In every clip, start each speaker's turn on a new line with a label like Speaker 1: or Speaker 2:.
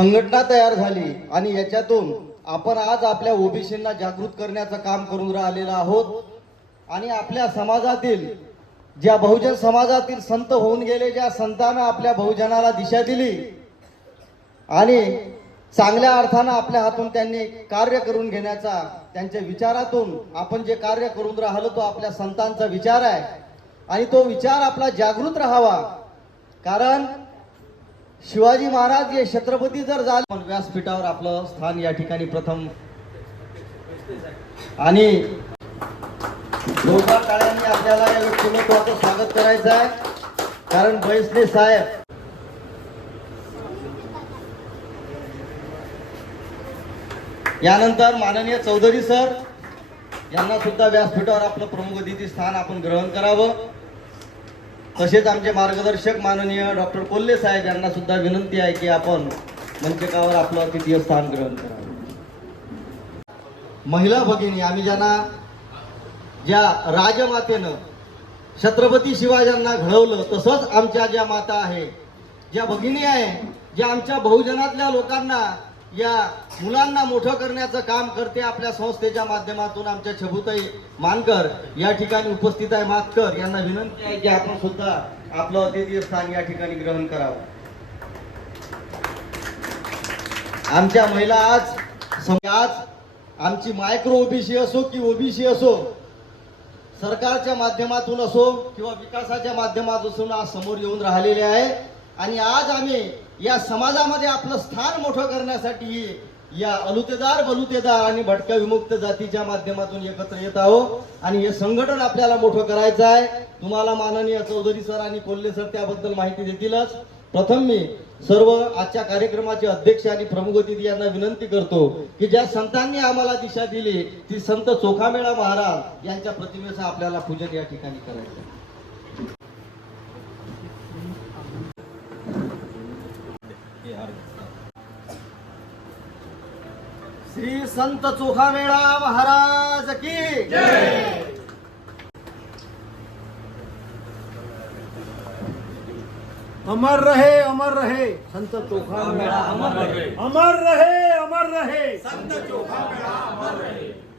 Speaker 1: संघटना तयार झाली आणि याच्यातून आपण आज आपल्या ओबीसींना जागृत करण्याचं काम करून राहिलेलं आहोत. आणि आपल्या समाजातील ज्या बहुजन समाजातील संत होऊन गेले ज्या संतांना आपल्या बहुजनाला दिशा दिली आणि चांगल्या अर्थानं आपल्या हातून त्यांनी कार्य करून घेण्याचा त्यांच्या विचारातून आपण जे कार्य करून राहिलो तो आपल्या संतांचा विचार आहे. आणि तो विचार आपला जागृत राहावा. कारण शिवाजी महाराज हे छत्रपती जर झाले पण व्यासपीठावर आपलं स्थान या ठिकाणी प्रथम. आणि जोरदार टाळ्यांनी आपल्याला या व्यक्तिमत्वाचं स्वागत करायचं आहे. कारण बैसले साहेब यानंतर माननीय चौधरी सर यांना सुद्धा व्यासपीठावर आपलं प्रमुख अतिथी स्थान आपण ग्रहण करावं. तसेच आमचे मार्गदर्शक माननीय डॉक्टर कोल्हे साहेब यांना सुद्धा विनंती आहे की आपण मंचकावर आपलं अतिथीय स्थान ग्रहण करावं. महिला भगिनी आम्ही ज्यांना ज्या राजमातेनं छत्रपती शिवाजांना घडवलं तसंच आमच्या ज्या माता आहे ज्या भगिनी आहे ज्या आमच्या बहुजनातल्या लोकांना या मुलांना मोठं करण्याचं काम करते आपल्या संस्थेच्या माध्यमातून आमच्या छबुताई मानकर. या ठिकाणी उपस्थित आहे मातकर. यांना विनंती आहे की आपण सुद्धा आपलं अतिथी स्थान या ठिकाणी ग्रहण करावं. आमच्या महिला आज आज आमची मायक्रो ओबीसी असो की ओबीसी असो सरकारच्या माध्यमातून असो किंवा विकासाच्या माध्यमातून आज समोर येऊन राहिलेले आहे. आणि आज आम्ही या समाजामध्ये आपलं स्थान मोठं करण्यासाठी या अलुतेदार बलुतेदार आणि भटक्या विमुक्त जातीच्या माध्यमातून एकत्र येत आहोत. आणि हे संघटन आपल्याला मोठं करायचं आहे. तुम्हाला माननीय चौधरी सर आणि कोल्हे सर त्याबद्दल माहिती देतीलच. प्रथम मी सर्व आजच्या कार्यक्रमाचे अध्यक्ष आणि प्रमुख अतिथी यांना विनंती करतो की ज्या संतांनी आम्हाला दिशा दिली ती संत चोखामेळा महाराज यांच्या प्रतिमेचं आपल्याला पूजन या ठिकाणी करायचं श्री संत चोखामेळा महाराज की
Speaker 2: अमर रहे अमर रहे संत चोखा मेळा अमर रहे। अमर रहे अमर रहे। संत चोखा मेळा अमर रहे।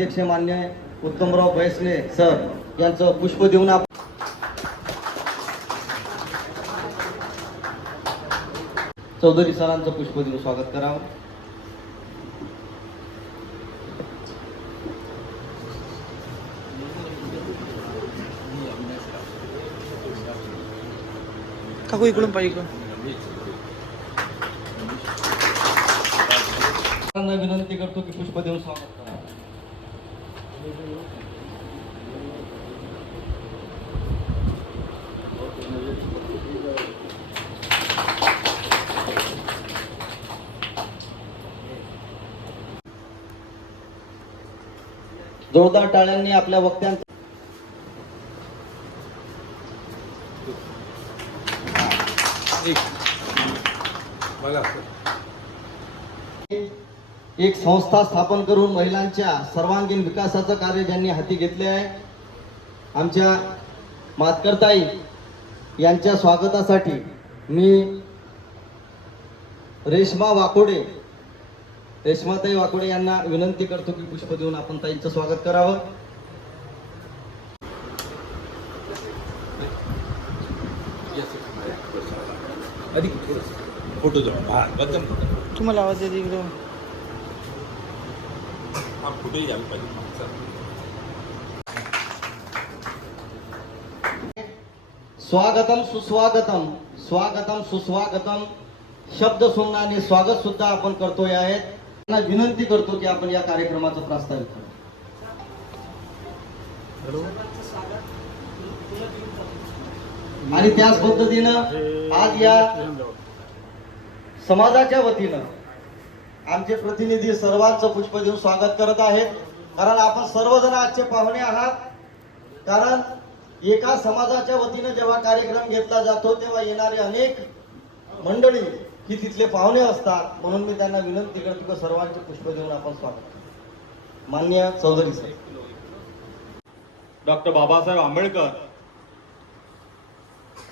Speaker 1: अध्यक्ष मान्य उत्तमराव भैसले सर यांचं पुष्प देऊन आपण चौधरी सरांचं पुष्प देऊन स्वागत करावं.
Speaker 3: काकू इकडून पाहिजे
Speaker 1: सरांना विनंती करतो की पुष्प देऊन स्वागत जोरदार टाळ्यांनी आपल्या वक्त्यांचा एक संस्था स्थापन करून महिलांच्या सर्वांगीण विकासाचं कार्य ज्यांनी हाती घेतले आहे आमच्या मातकरताई यांच्या स्वागतासाठी मी रेश्मा वाकोडे रेश्माताई वाकोडे यांना विनंती करतो की पुष्प देऊन आपण ताईंचं स्वागत करावं.
Speaker 4: अधिक फोटो
Speaker 3: तुम्हाला आवाज येते इकडं.
Speaker 4: हा फोटोही घ्यायला पाहिजे.
Speaker 1: स्वागतम सुस्वागतम स्वागतम सुस्वागतम. शब्द सुमनाने स्वागत सुद्धा आपण करतोय आहेत त्यांना विनंती करतो की आपण या कार्यक्रमाचं प्रास्ताविक करू. आणि त्याच पद्धतीनं आज या समाजाच्या वतीनं आमचे प्रतिनिधी सर्वांचं पुष्प देऊन स्वागत करत आहेत. कारण आपण सर्वजण आजचे पाहुणे आहात. कारण एका समाजाच्या वतीनं जेव्हा कार्यक्रम घेतला जातो तेव्हा येणारे अनेक मंडळी ही तिथले पाहुणे असतात म्हणून मी त्यांना विनंती करतो की सर्वांचे पुष्प देऊन आपण स्वागत मान्य चौधरी साहेब.
Speaker 5: डॉक्टर बाबासाहेब आंबेडकर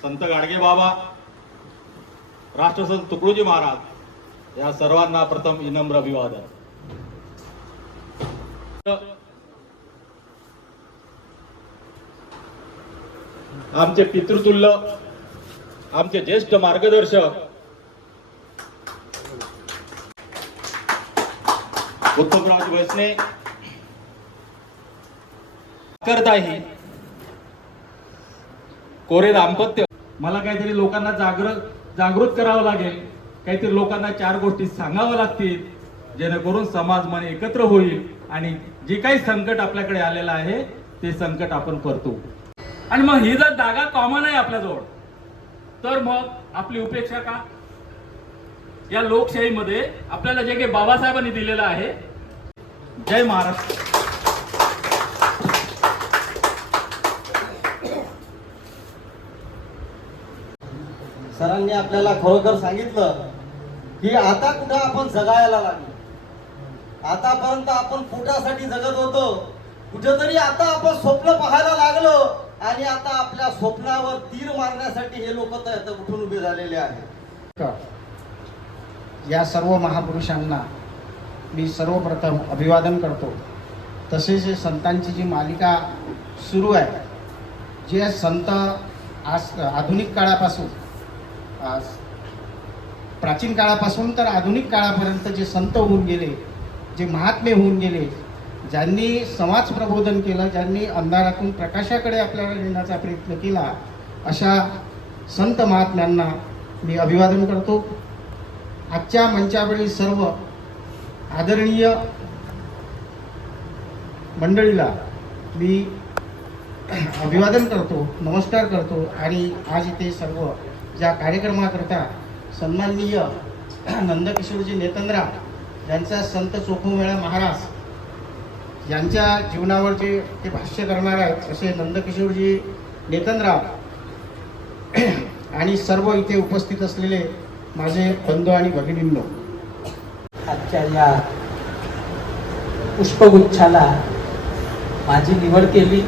Speaker 5: संत गाडगे बाबा राष्ट्रसंत तुकडोजी महाराज या सर्वांना प्रथम इनम्र अभिवादन. आमचे पितृतुल्य आमचे ज्येष्ठ मार्गदर्शक उत्तमराज करत आहे कोरे दाम्पत्य. मला काहीतरी लोकांना जागृत जागृत करावं लागेल. काहीतरी लोकांना चार गोष्टी सांगाव्या लागतील जेणेकरून समाज मन एकत्र होईल आणि जे काही संकट आपल्याकडे आलेलं आहे ते संकट आपण करतो. आणि मग ही जर जागा कॉमन आहे आपल्याजवळ तर मग आपली उपेक्षा का? या लोकशाहीमध्ये आपल्याला जे काही बाबासाहेबांनी दिलेलं आहे जय महाराष्ट्र.
Speaker 1: सरांनी आपल्याला खरोखर सांगितलं की आता कुठं आपण जगायला लागलो. आतापर्यंत आपण पोटासाठी जगत होतो. कुठेतरी आता आपण स्वप्न पाहायला लागलो आणि आता आपल्या स्वप्नावर तीर मारण्यासाठी हे लोक तर उठून उभे झालेले आहेत.
Speaker 2: या सर्व महापुरुषांना मी सर्वप्रथम अभिवादन करतो. तसेच हे संतांची जी मालिका सुरू आहे जे संत आज आधुनिक काळापासून प्राचीन काळापासून तर आधुनिक काळापर्यंत जे संत होऊन गेले जे महात्मे होऊन गेले ज्यांनी समाज प्रबोधन केलं ज्यांनी अंधारातून प्रकाशाकडे आपल्याला नेण्याचा प्रयत्न केला अशा संत महात्म्यांना मी अभिवादन करतो. आजच्या मंचावरील सर्व आदरणीय मंडळीला मी अभिवादन करतो नमस्कार करतो आणि आज इथे सर्व ज्या कार्यक्रमाकरता सन्माननीय नंदकिशोरजी नेतंद्रा यांचा संत चोखुमेळा महाराज यांच्या जीवनावर जे ते भाष्य करणार आहेत असे नंदकिशोरजी नेतनराव आणि सर्व इथे उपस्थित असलेले माझे बंधू आणि भगिनींनो
Speaker 6: आजच्या या पुष्पगुच्छाला माझी निवड केली.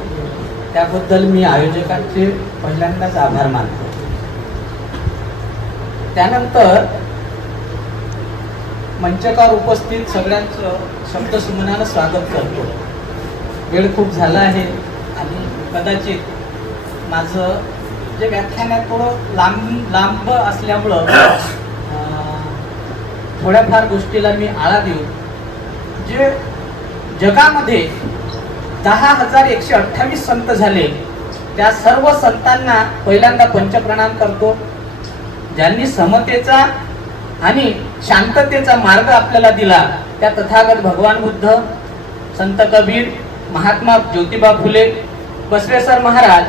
Speaker 6: त्याबद्दल मी आयोजकांचे पहिल्यांदाच आभार मानतो. त्यानंतर मंचकार उपस्थित सगळ्यांचं शब्दसुमनानं स्वागत करतो. वेळ खूप झाला आहे आणि कदाचित माझं जे व्याख्यान आहे थोडं लांब लांब असल्यामुळं थोड्याफार गोष्टीला मी आळा देऊ जे जगामध्ये दहा हजार एकशे अठ्ठावीस संत झाले त्या सर्व संतांना पहिल्यांदा पंचप्रणाम करतो. ज्यांनी समतेचा आणि शांततेचा मार्ग आपल्याला दिला त्या तथागत भगवान बुद्ध संत कबीर महात्मा ज्योतिबा फुले बसवेसर महाराज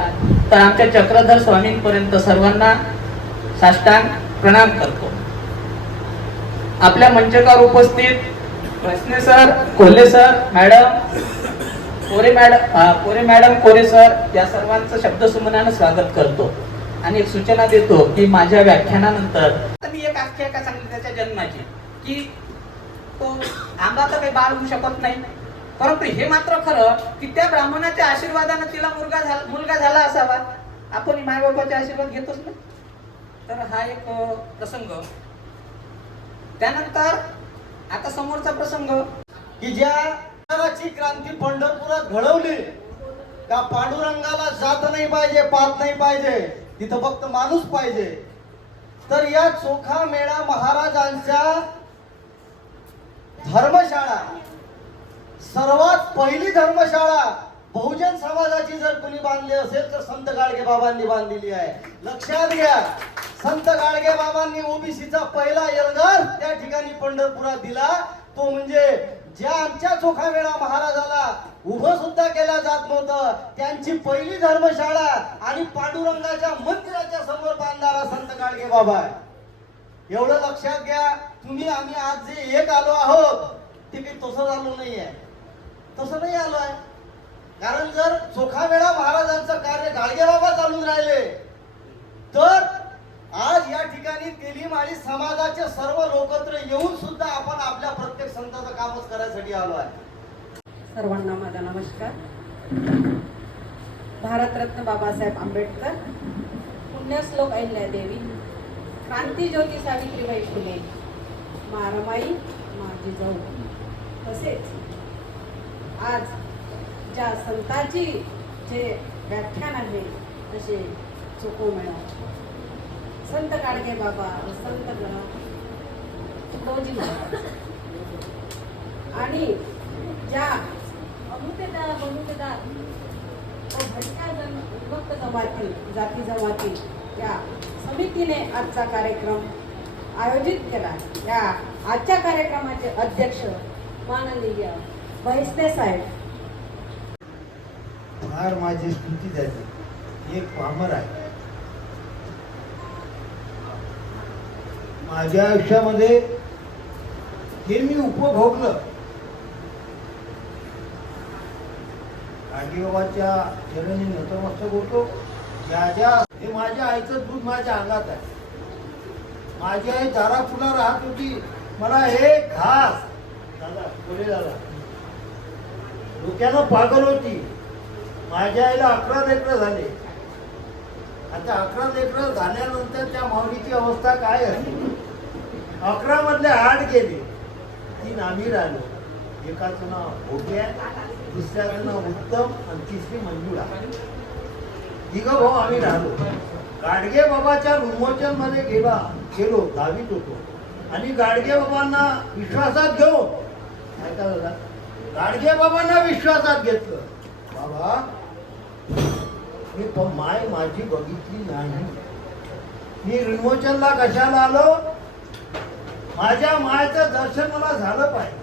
Speaker 6: तर आमच्या चक्रधर स्वामींपर्यंत सर्वांना साष्टांग प्रणाम करतो. आपल्या मंचकार उपस्थित प्रश्ने sir Kolhe sir madam Kore madam Kore madam Kore sir या सर्वांचं शब्दसुमनानं स्वागत करतो. आणि एक सूचना देतो की माझ्या व्याख्यानानंतर मी एक आख्यायिका सांगली त्याच्या जन्माची की तो आंबा तर काही बाळ होऊ शकत नाही. परंतु हे मात्र खरं की त्या ब्राह्मणाच्या आशीर्वादानं तिला मुलगा झाला मुलगा झाला असावा. आपण मायबापाचे आशीर्वाद घेतोच ना? तर हा एक प्रसंग त्यानंतर आता समोरचा प्रसंग
Speaker 1: की ज्या क्रांती पंढरपुरात घडवली त्या पांडुरंगाला जात नाही पाहिजे पात नाही पाहिजे तिथं फक्त माणूस पाहिजे. तर या चोखा मेळा महाराजांच्या धर्मशाळा सर्वात पहिली धर्मशाळा बहुजन समाजाची जर कोणी बांधली असेल तर संत गाडगे बाबांनी बांधलेली आहे. लक्षात घ्या. संत गाडगे बाबांनी ओबीसीचा पहिला एल्गार त्या ठिकाणी पंढरपुरात दिला. तो म्हणजे ज्या आमच्या चोखामेळा महाराजाला उभं सुद्धा केलं जात नव्हतं त्यांची पहिली धर्मशाळा आणि पांडुरंगाच्या मंदिराच्या समोर बांधणारा संत गाडगे बाबा आहे. एवढं लक्षात घ्या तुम्ही आम्ही आज जे एक आलो आहोत ते काही तसं आलो नाही आहे तसं नाही आलो आहे. कारण जर चोखामेळा महाराजांचं कार्य गाडगेबाबा चालून राहिले तर आज या ठिकाणी तेलीमाळी समाजाचे सर्व लोकत्र येऊन सुद्धा आपण आपल्या प्रत्येक संताचं कामच करायसाठी आलो आहे.
Speaker 7: सर्वांना माझा नमस्कार. भारतरत्न बाबासाहेब आंबेडकर पुण्यश्लोक अहिल्यादेवी क्रांतीज्योती सावित्रीबाई फुले मारमाई माझी जाऊ. तसेच आज ज्या संतांची जे व्याख्यान आहे तसे जसे मिळाले संत गाडगे बाबा संत तुकडोजी आणि ज्या अमुतेदार बमुतेदार जन विभक्त जमाती जाती जमाती या समितीने आजचा कार्यक्रम आयोजित केला. या आजच्या कार्यक्रमाचे अध्यक्ष माननीय भैसने साहेब.
Speaker 8: फार माझी स्तुती झाली. एक पामर आहे. माझ्या आयुष्यामध्ये हे मी उपभोगलं. गाडगेबाबाच्या चरणी नतमस्तक होतो. ज्या ज्या हे माझ्या आईचं दूध माझ्या अंगात आहे. माझी आई दारापुला राहत होती. मला हे घास दादा पुढे दादा. डोक्यानं पागल होती. माझ्या आईला अकरा लेकरं झाले. आता अकरा लेकरं झाल्यानंतर त्या माऊलीची अवस्था काय असते? अकरा मधले आठ गेले. तीन आम्ही राहिलो. एकाचं नाव भोगे दुसऱ्याचं नाव उत्तम आणि तिसरी मंजुळा. तिघ भाऊ आम्ही राहिलो. गाडगे बाबाच्या उन्मोचनमध्ये गेला गेलो दहावीत होतो. आणि गाडगे बाबांना विश्वासात घेऊन ऐका दादा गाडगे बाबांना विश्वासात घेतलं. बाबा मी माय माझी बघितली नाही. मी विमोचनला कशाला आलो? माझ्या मायचं दर्शन मला झालं पाहिजे.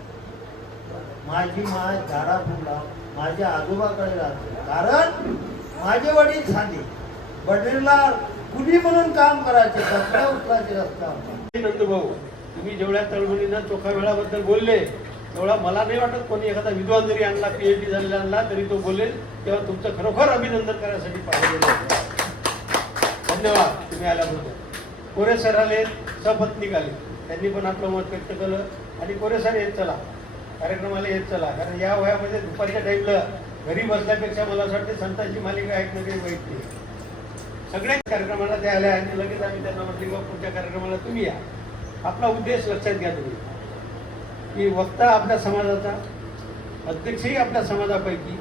Speaker 8: माझी माय दारापूरला माझ्या आजोबाकडे राहते. कारण माझे वडील झाले वडीलला कुणी म्हणून काम करायचे? कचरा उचलायचे रस्ता
Speaker 9: नंदभाऊ तुम्ही जेवढ्या तळमळीनं चोखा वेळाबद्दल बोलले तेवढा मला नाही वाटत कोणी एखादा विद्वान जरी आणला पीएचडी झालेला आणला तरी तो बोलेल तेव्हा तुमचं खरोखर अभिनंदन करण्यासाठी पाहिजे धन्यवाद तुम्ही आल्याबद्दल कोरे सर आले सपत्नीक आले. त्यांनी पण आपलं मत व्यक्त केलं. आणि कोरे सर येत चला. कार्यक्रमाला येत चला. कारण या वयामध्ये दुपारच्या टाईमला घरी बसल्यापेक्षा मला असं वाटते संतांची मालिका ऐकणं काही वाईट नाही. सगळ्याच कार्यक्रमाला त्या आल्या आणि लगेच आम्ही त्यांना म्हटले की पुढच्या कार्यक्रमाला तुम्ही या. आपला उद्देश लक्षात घ्या तुम्ही. की वक्ता आपल्या समाजाचा अध्यक्षही आपल्या समाजापैकी.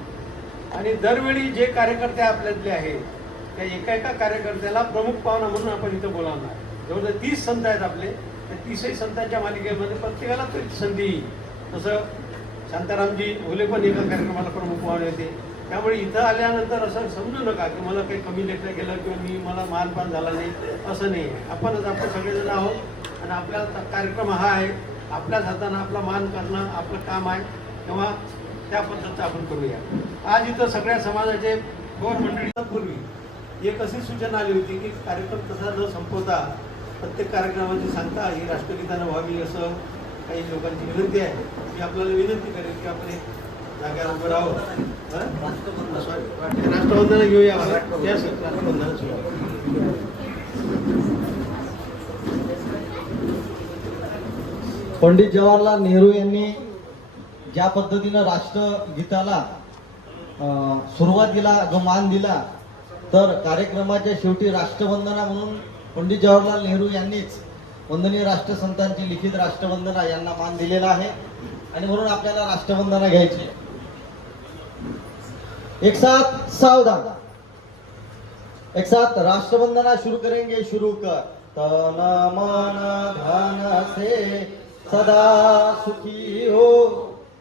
Speaker 9: आणि दरवेळी जे कार्यकर्ते आपल्यातले आहेत त्या एका एका कार्यकर्त्याला प्रमुख पाहुणा म्हणून आपण इथं बोलावणार. जवळजवळ तीस संत आहेत आपले. तीसही संतांच्या मालिकेमध्ये प्रत्येकाला तो संधी. येईल. तसं शांतारामजी भोले पण एका कार्यक्रमाला प्रमुख पाहुणे होते. त्यामुळे इथं आल्यानंतर असं समजू नका की मला काही कमी लेखलं गेलं किंवा मी मला मानपान झाला नाही असं नाही. आपणच आपण सगळेजण आहोत आणि आपला कार्यक्रम हा आहे. आपल्याच हातानं आपला मान करणं आपलं काम आहे. तेव्हा त्या पद्धतीचं आपण करूया. आज इथं सगळ्या समाजाचे गौर मंडळीपूर्वी एक अशी सूचना आली होती की कार्यक्रम तसा न संपवता प्रत्येक कार्यक्रमाची सांगता ही राष्ट्रगीतानं व्हावी असं काही लोकांची विनंती आहे मी आपल्याला विनंती करेन की आपण एक जाग्यावर उभं राहावं हं? Sorry. राष्ट्रवंदना घेऊया. राष्ट्रवंदना घेऊया
Speaker 1: पंडित जवाहरलाल नेहरू यांनी ज्या पद्धतीनं राष्ट्रगीताला अं, सुरुवातीला जो मान दिला तर कार्यक्रमाच्या शेवटी राष्ट्रवंदना म्हणून पंडित जवाहरलाल नेहरू यांनीच वंदनीय राष्ट्रसंतांची लिखित राष्ट्रवंदना यांना मान दिलेला आहे. आणि म्हणून आपल्याला राष्ट्रवंदना घ्यायची एक साथ सावधान. एक साथ राष्ट्रवंदना शुरू करेंगे शुरू कर. तन मन धन से सदा सुखी हो.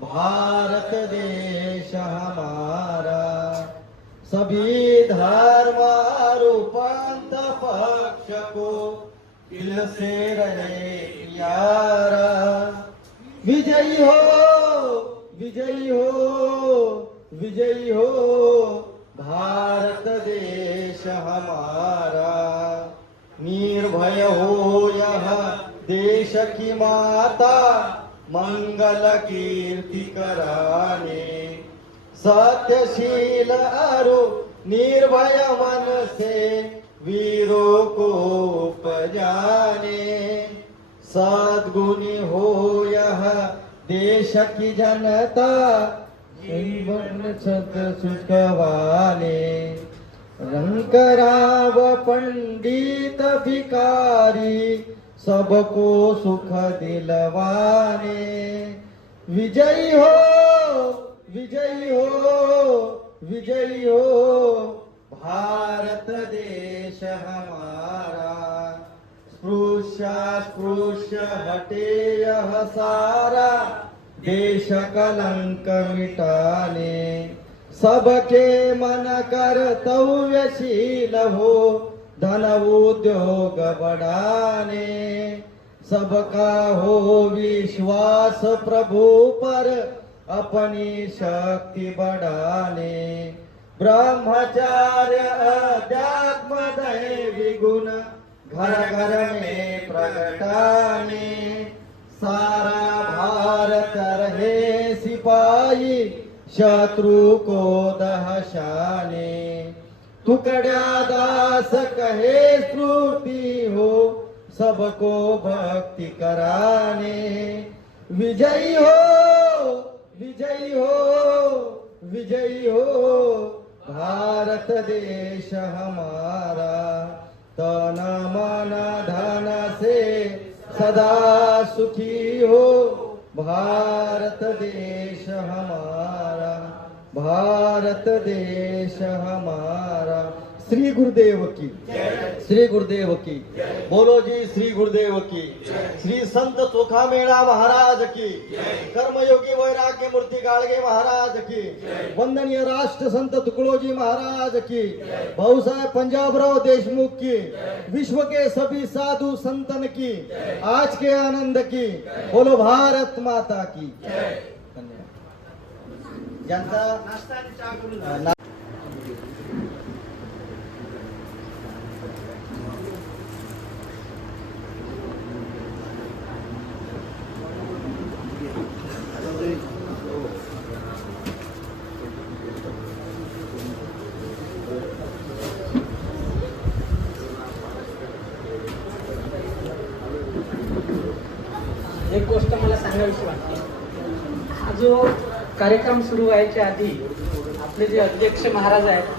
Speaker 1: भारत देश हमारा. सभी धर्म रूपा पक्ष को दिल से रहे यारा। विजयी हो विजयी हो विजयी हो भारत देश हमारा। निर्भय हो यह देश की माता मंगल कीर्ति कराने। सत्यशील अरु निर्भय मन से वीरों को सात सद्गुणी हो यह देश की जनता। जीवन सत सुखवाने रंकराव पंडित भिकारी सबको सुख दिलवाने। विजयी हो विजयी हो विजयी हो। भारत देश हमारा स्पृश्य स्पृश्य हटे यह सारा। देश कलंक मिटाने सबके मन कर्तव्यशील हो धन उद्योग बढ़ाने। सबका हो विश्वास प्रभु पर अपनी शक्ति बढ़ाने। ब्रह्मचार्य अध्यात्म दैवी गुण घर घर में प्रगटाने सारा भारत रहे सिपाही शत्रु को दहशाने। टुकड़ा दास कहे श्रुति हो सबको भक्ति कराने। विजयी हो विजयी हो विजयी हो भारत देश हमारा तन मन धन से सदा सुखी हो। भारत देश हमारा भारत देश हमारा श्री गुरुदेव की। श्री गुरुदेव की। बोलो जी श्री गुरुदेव की। श्री संत चोखा मेळा महाराज की। कर्मयोगी वैराग्य मूर्ती गाडगे महाराज की। वंदनीय राष्ट्र संत तुकडोजी महाराज की। भाऊसाहेब पंजाबराव देशमुख की। विश्व के सभी साधु संतन की। आज के आनंद की। बोलो भारत माता की। धन्यवाद। ज्यांचा
Speaker 2: नाश्ता आणि चहा करून
Speaker 1: अ, ना-
Speaker 6: एक गोष्ट मला सांगावीशी वाटते हा जो कार्यक्रम सुरू व्हायच्या आधी आपले जे अध्यक्ष महाराज आहेत